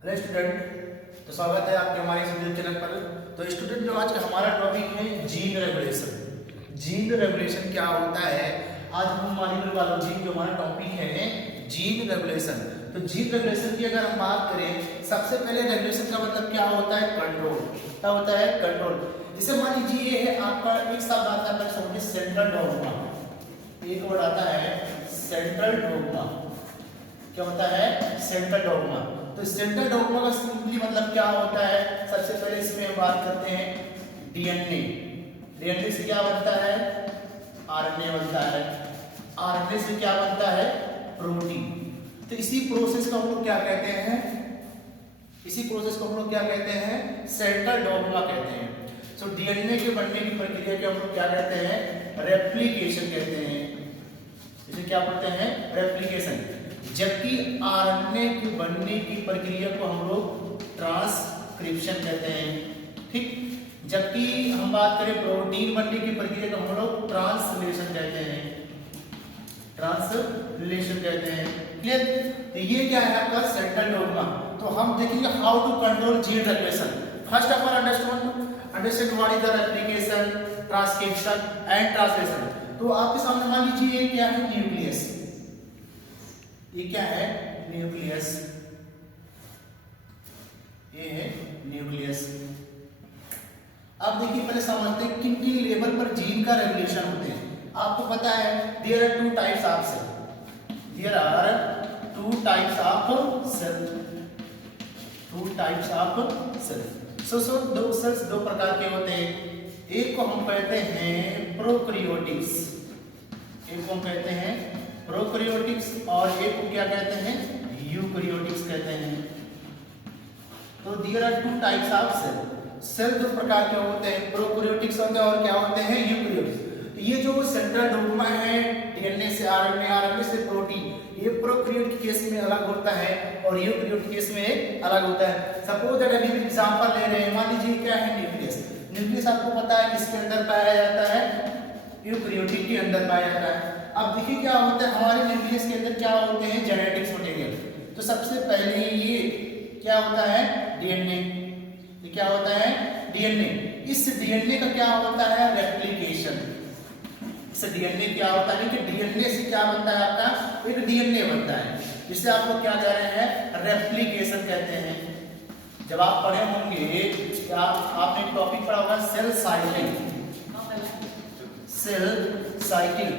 Hello student, तो स्वागत है आपके हमारे इस यूट्यूब चैनल पर। तो स्टूडेंट, जो आज का हमारा टॉपिक है जीन रेगुलेशन। जीन रेगुलेशन क्या होता है? आज हम मॉलिक्यूलर बायोलॉजी जो हमारा टॉपिक है जीन रेगुलेशन। तो जीन रेगुलेशन की अगर हम बात करें, सबसे पहले रेगुलेशन का मतलब क्या होता है? कंट्रोल। क्या होता है? कंट्रोल। जैसे मान लीजिए ये है आपका एक शब्द आता है, समझिए सेंट्रल डॉग्मा। एक वर्ड आता है सेंट्रल डॉग्मा। क्या होता है? Central dogma. तो सेंट्रल डॉग्मा का सिंपली मतलब क्या होता है? सबसे पहले इसमें हम बात करते हैं डीएनए। डीएनए से क्या बनता है? आरएनए बनता है। आरएनए से क्या बनता है? प्रोटीन। तो इसी प्रोसेस को हम लोग क्या कहते हैं? इसी प्रोसेस को हम लोग क्या कहते हैं? सेंट्रल डॉग्मा कहते हैं। सो डीएनए के बनने की प्रक्रिया को हम लोग क्या कहते हैं? रेप्लिकेशन कहते हैं। इसे क्या बोलते हैं? रेप्लिकेशन। जबकि आरएनए के बनने की प्रक्रिया को हम लोग ट्रांसक्रिप्शन कहते हैं। ठीक। जबकि हम बात करें प्रोटीन बनने की प्रक्रिया को हम लोग ट्रांसलेशन कहते हैं। ट्रांसलेशन कहते हैं। क्लियर? तो ये क्या है आपका सेंट्रल डॉग्मा। तो हम देखेंगे how to control gene regulation. First of all understand what is the replication, transcription and translation. तो आपके सामने मान लीजिए ये क्या है? न्यूक्लियस। ये क्या है? न्यूक्लियस। ये है न्यूक्लियस। अब देखिए, पहले समझते हैं किन किन लेवल पर जीन का रेगुलेशन होते हैं। आपको पता है there are two types of cell. There are two types of cell. Two types of cell. So दो सेल्स दो प्रकार के होते हैं। एक को हम कहते हैं प्रोकैरियोटिक्स। एक को हम कहते हैं प्रोकैरियोटिक्स और एक को क्या कहते हैं? यूकैरियोटिक्स कहते हैं। तो there are two types of cell. Cell दो प्रकार के होते हैं, प्रोकैरियोटिक्स होते हैं और क्या होते हैं? यूकैरियोटिक्स। ये जो सेंट्रल डॉग्मा है डीएनए से आरएनए, आरएनए से प्रोटीन, ये प्रोकैरियोट के केस में अलग होता है और यूकैरियोट के केस में अलग होता है। सपोज दैट अभी एग्जांपल ले रहे हैं, मान लीजिए क्या है? न्यूक्लियस। न्यूक्लियस आपको पता है किसके अंदर पाया जाता है? यूकैरियोटिक के अंदर पाया जाता है। अब देखिए क्या होता है हमारे न्यूक्लियस के अंदर? क्या होते हैं? Genetics material. तो सबसे पहले ये क्या होता है? डीएनए। ये क्या होता है? डीएनए। इस डीएनए का क्या होता है? रेप्लिकेशन। इस डीएनए क्या होता है कि डीएनए से क्या बनता है आपका? एक डीएनए बनता है, जिसे आप लोग क्या कह रहे हैं? रेप्लिकेशन कहते हैं। जब आप पढ़े होंगे, आपने टॉपिक पढ़ा होगा सेल साइकिल। Cell cycle.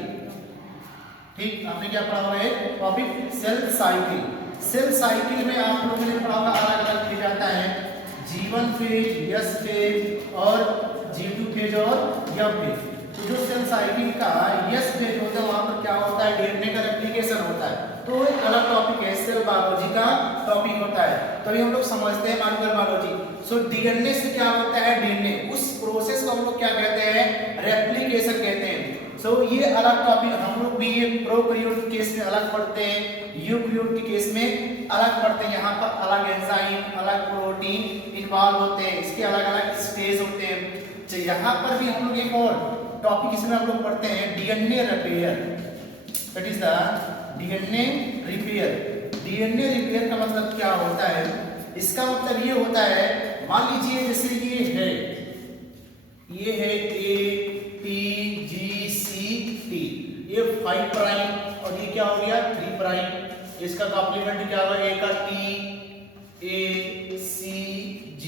ठीक, आपने क्या पढ़ा हुआ है topic? Cell cycle. Cell cycle में आप लोगों ने पढ़ा होगा अलग अलग फेज आता है, G1 फेज, S फेज और G2 फेज और F फेज। तो जो सेल साइकिल का S फेज होता है वहां पर क्या होता है? डीएनए का रेप्लिकेशन होता है। तो एक अलग टॉपिक है, सेल बायोलॉजी का टॉपिक होता है। तभी हम लोग समझते हैं मॉलिक्यूलर बायोलॉजी। सो डीएनए से क्या होता है? डीएनए, उस प्रोसेस को हम लोग क्या कहते हैं? रेप्लिकेशन कहते हैं। सो ये अलग टॉपिक, हम लोग भी ये प्रोकैरियोट के केस में अलग पढ़ते हैं, यूकैरियोट के केस में अलग पढ़ते हैं। यहाँ पर अलग एंजाइम, अलग प्रोटीन इन्वॉल्व होते हैं, इसके अलग अलग स्टेज होते हैं। तो यहाँ पर भी हम लोग एक और टॉपिक इसमें हम लोग पढ़ते हैं DNA repair. That is the DNA repair. DNA repair का मतलब क्या होता है? इसका मतलब ये होता है, मान लीजिए जैसे ये है A P G C T, ये 5 प्राइम और ये क्या हो गया? 3 प्राइम। इसका कॉम्प्लीमेंट क्या होगा? A का T A C G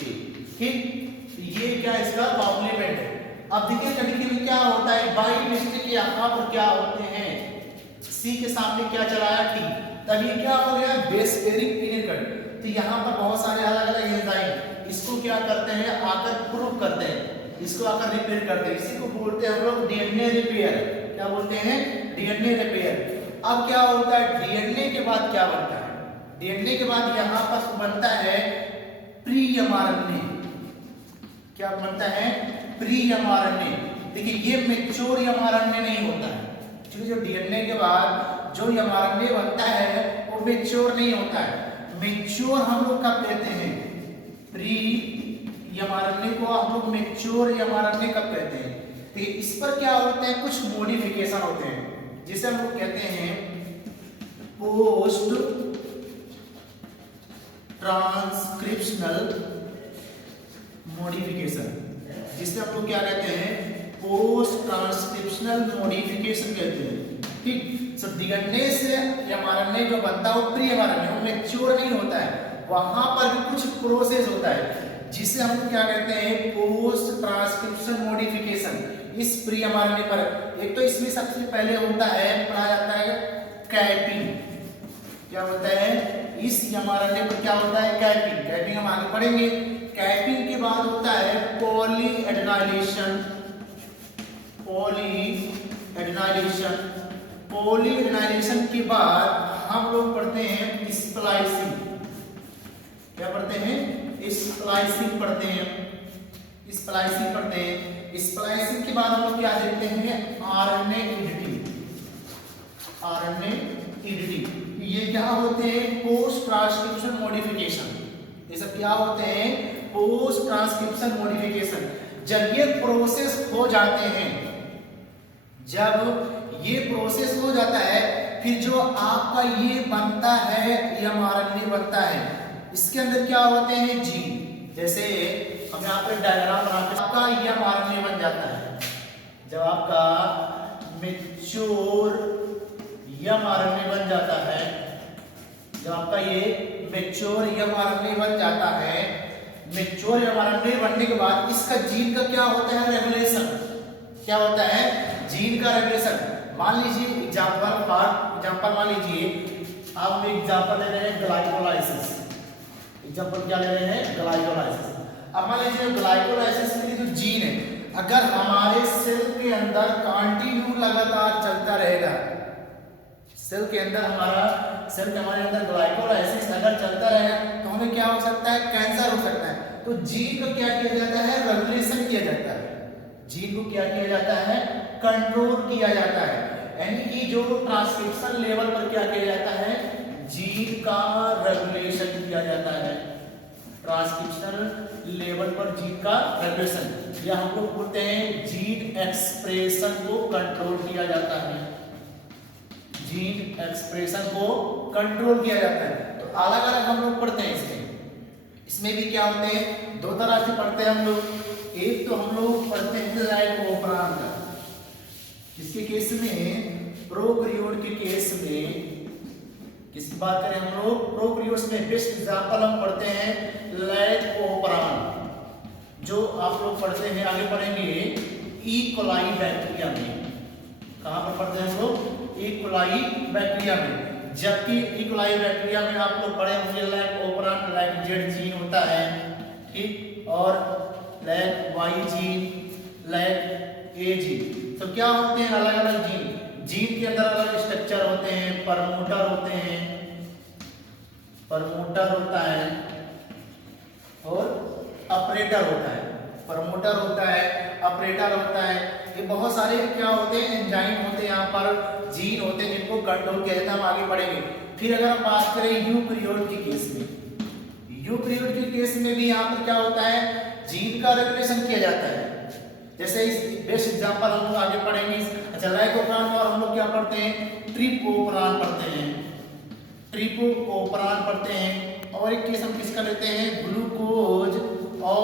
A। ठीक, ये क्या इसका कॉम्प्लीमेंट है। अब देखिए कभी-कभी क्या होता है, बाई मिस्टेक यहाँ पर क्या होते हैं? C के सामने क्या चलाया? T, तभी क्या हो गया? Base pairing इनकट। तो यहाँ पर बहुत सारे अलग अलग एंजाइम इसको क्या करते हैं? आकर प्रूव करते हैं, इसको आकर रिपेयर करते हैं। इसी को बोलते हैं हम लोग डीएनए रिपेयर। क्या बोलते हैं? DNA repair. अब क्या होता है? डीएनए के बाद क्या बनता है? डीएनए के बाद यहाँ पर बनता है प्री एमआरएनए। क्या बनता है? Pre mRNA. देखिए ये मैच्योर एमआरएनए नहीं होता है, क्योंकि जो डीएनए के बाद जो एमआरएनए बनता है वो मैच्योर नहीं होता है। मैच्योर हम लोग कब कहते हैं? प्री एमआरएनए को हम लोग मैच्योर एमआरएनए कब कहते हैं? देखिए इस पर क्या होते हैं? कुछ मॉडिफिकेशन होते हैं, जिसे हम लोग कहते हैं पोस्ट ट्रांसक्रिप्शनल मॉडिफिकेशन, जिसे हम लोग क्या कहते हैं, पोस्ट ट्रांसक्रिप्शनल मॉडिफिकेशन कहते हैं। ठीक, सो डीएनए से एमआरएनए जो बनता है वो प्री एमआरएनए, वो मैच्योर नहीं होता है, वहां पर भी कुछ प्रोसेस होता है जिसे हम क्या कहते हैं, पोस्ट ट्रांसक्रिप्शन मॉडिफिकेशन। इस प्री एमआरएनए पर एक तो इसमें सबसे पहले होता है, पढ़ा जाता है कैपिंग। क्या होता है इस एमआरएनए पर, क्या होता है कैपिंग। कैपिंग हम आगे पढ़ेंगे। कैपिंग के बाद होता है पॉलीएडेनाइलेशन। पॉलीएडेनाइलेशन के बाद हम लोग पढ़ते हैं स्प्लाइसिंग। क्या पढ़ते हैं, स्प्लाइसिंग पढ़ते हैं। स्प्लाइसिंग के बाद हम लोग क्या देखते हैं, आरएनए एडिटिंग। ये क्या होते हैं, पोस्ट ट्रांसक्रिप्शन मॉडिफिकेशन। ये सब क्या होते हैं, पोस्ट ट्रांसक्रिप्शन मॉडिफिकेशन। जब ये प्रोसेस हो जाते हैं, फिर जो आपका ये बनता है, ये एमआरएनए बनता है, इसके अंदर क्या होते हैं, जीन। जैसे हम यहाँ पे डायग्राम बनाते हैं, आपका ये एमआरएनए बन जाता है। जब आपका मैच्योर एमआरएनए बन जाता है, मैच्योर एमआरएनए बनने के बाद इसका जीन का क्या होता है, रेगुलेशन। क्या होता है, जीन का रेगुलेशन। मान लीजिए एग्जांपल मान लीजिए आप एग्जांपल ले रहे हैं ग्लाइकोलाइसिस। एग्जांपल क्या ले रहे हैं, ग्लाइकोलाइसिस। अब मान लीजिए ग्लाइकोलाइसिस के लिए जो जीन है, अगर हमारे सेल के अंदर कंटिन्यू लगातार चलता रहेगा, सेल के हमारे अंदर ग्लाइकोलाइसिस अगर चलता रहेगा तो हमें क्या हो सकता है, कैंसर हो सकता है। तो जीन को क्या किया जाता है, रेगुलेशन किया जाता है। जीन को क्या किया जाता है, कंट्रोल किया जाता है। यानी कि जो ट्रांसक्रिप्शन लेवल पर क्या किया जाता है, जीन का रेगुलेशन किया जाता है। ट्रांसक्रिप्शन लेवल पर जीन का रेगुलेशन, या हम लोग बोलते हैं जीन एक्सप्रेशन को कंट्रोल किया जाता है। जीन एक्सप्रेशन को कंट्रोल किया जाता है। तो अलग अलग हम लोग पढ़ते हैं इसमें भी क्या होते हैं, दो तरह से पढ़ते हैं हम लोग। एक तो हम लोग पढ़ते हैं लाइक ऑपरान का, जिसके केस में प्रोकैरियोट के केस में किसकी बात करें हम लोग, प्रोकैरियोट्स में बेस्ट एग्जांपल हम पढ़ते हैं लाइक ऑपरान, जो आप लोग पढ़ते हैं, आगे पढ़ेंगे ई कोलाई बैक्टीरिया में। कहां पर पढ़ते हैं हम लोग, ई कोलाई बैक्टीरिया में। जबकि ई कोलाई बैक्टीरिया में आप लोग पढ़े होंगे लाइक ऑपरान, लाइक जेड जीन होता है, ठीक, और like why gene, like a gene. तो क्या होते हैं, अलग अलग जीन के अंदर अलग स्ट्रक्चर होते हैं। प्रमोटर होता है और ऑपरेटर होता है। प्रमोटर होता है, ऑपरेटर होता है। ये बहुत सारे क्या होते हैं, एंजाइम होते हैं, यहाँ पर जीन होते हैं जिनको कंट्रोल किया जाता है। हम आगे बढ़ेंगे। फिर अगर हम बात करें यूकैरियोट के केस में, यूकैरियोट के केस में भी यहाँ पर क्या होता है, जीन का रेगुलेशन किया जाता है। जैसे इस बेस्ट एग्जांपल हम लोग आगे पढ़ेंगे। अच्छा, लाइकोपरान और हम लोग क्या पढ़ते हैं, ट्रिप्टोफैन पढ़ते हैं। और एक केस हम किसका लेते हैं, ग्लूकोज